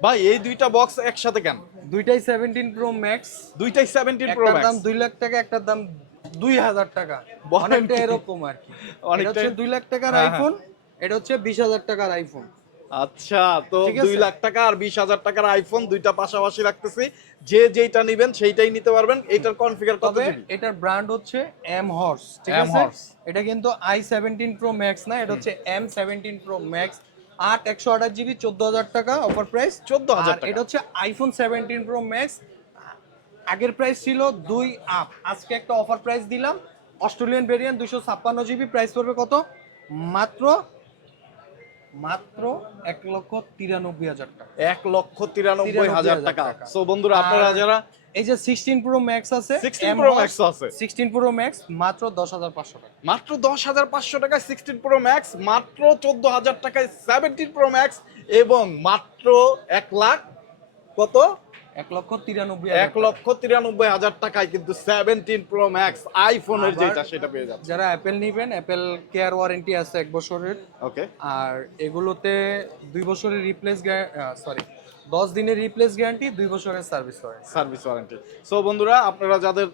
ভাই এই দুইটা বক্স একসাথে কেন? দুইটাই সেভেন্টিন প্রো ম্যাক্স দুইটাই সেভেন্টিন প্রো একটার দাম ম্যাক্স দুই লাখ টাকা একটার দাম দুই হাজার টাকা। অনেকটা এরকম আর কি। এটা হচ্ছে দুই লাখ টাকার হ্যাঁ, হ্যাঁ। আইফোন এটা হচ্ছে বিশ হাজার টাকার আইফোন আচ্ছা তো ঠিক আছে? দুই লাখ টাকা আর বিশ হাজার টাকার আইফোন দুইটা পাশাপাশি রাখতেছি। যে যেটা নেবেন সেইটাই নিতে পারবেন। এইটার কনফিগার কত জিবি এটার ব্র্যান্ড হচ্ছে এম হর্স ঠিক আছে? এটা কিন্তু আই সেভেন্টিন প্রো ম্যাক্স না এটা হচ্ছে এম সেভেন্টিন প্রো ম্যাক্স আট একশো আঠাশ জিবি চোদ্দ হাজার টাকা অফার প্রাইস চোদ্দ হাজার এটা হচ্ছে আইফোন সেভেন্টিন প্রো ম্যাক্স আগের প্রাইস ছিল দুই আপ আজকে একটা অফার প্রাইস দিলাম। অস্ট্রেলিয়ান ভেরিয়েন্ট দুশো ছাপ্পান্ন জিবি প্রাইস পড়বে কত? মাত্র মাত্র এক লক্ষ তিরানব্বই হাজার টাকা এক লক্ষ তিরানব্বই হাজার টাকা। সো বন্ধুরা আপনারা যারা এই যে সিক্সটিন প্রো ম্যাক্স আছে সিক্সটিন প্রো ম্যাক্স আছে। সিক্সটিন প্রো ম্যাক্স মাত্র দশ হাজার পাঁচশো টাকা মাত্র দশ হাজার পাঁচশো টাকায় সিক্সটিন প্রো ম্যাক্স মাত্র চোদ্দ হাজার টাকায় সেভেন্টিন প্রো ম্যাক্স এবং মাত্র এক লাখ কত এক লক্ষ তিরানব্বই এক লক্ষ তিরানব্বই হাজার টাকায় কিন্তু সেভেন্টিন প্রো ম্যাক্স আইফোনের যেটা সেটা পেয়ে যাচ্ছে যারা অ্যাপেল নেবেন অ্যাপেল কেয়ার ওয়ারেন্টি আছে এক বছরের। ওকে আর এগুলোতে দুই বছরের রিপ্লেস সরি দশ দিনের রিপ্লেস গ্যারান্টি দুই বছরের service warranty service warranty so বন্ধুরা আপনারা যাদের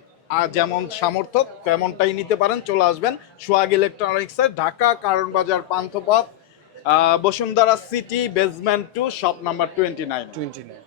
যেমন সামর্থ্য তেমনটাই নিতে পারেন চলে আসবেন সোয়াগ ইলেকট্রনিক্সের Dhaka Karwan Bazar Panthapath Bashundhara city basement two shop number twenty nine twenty nine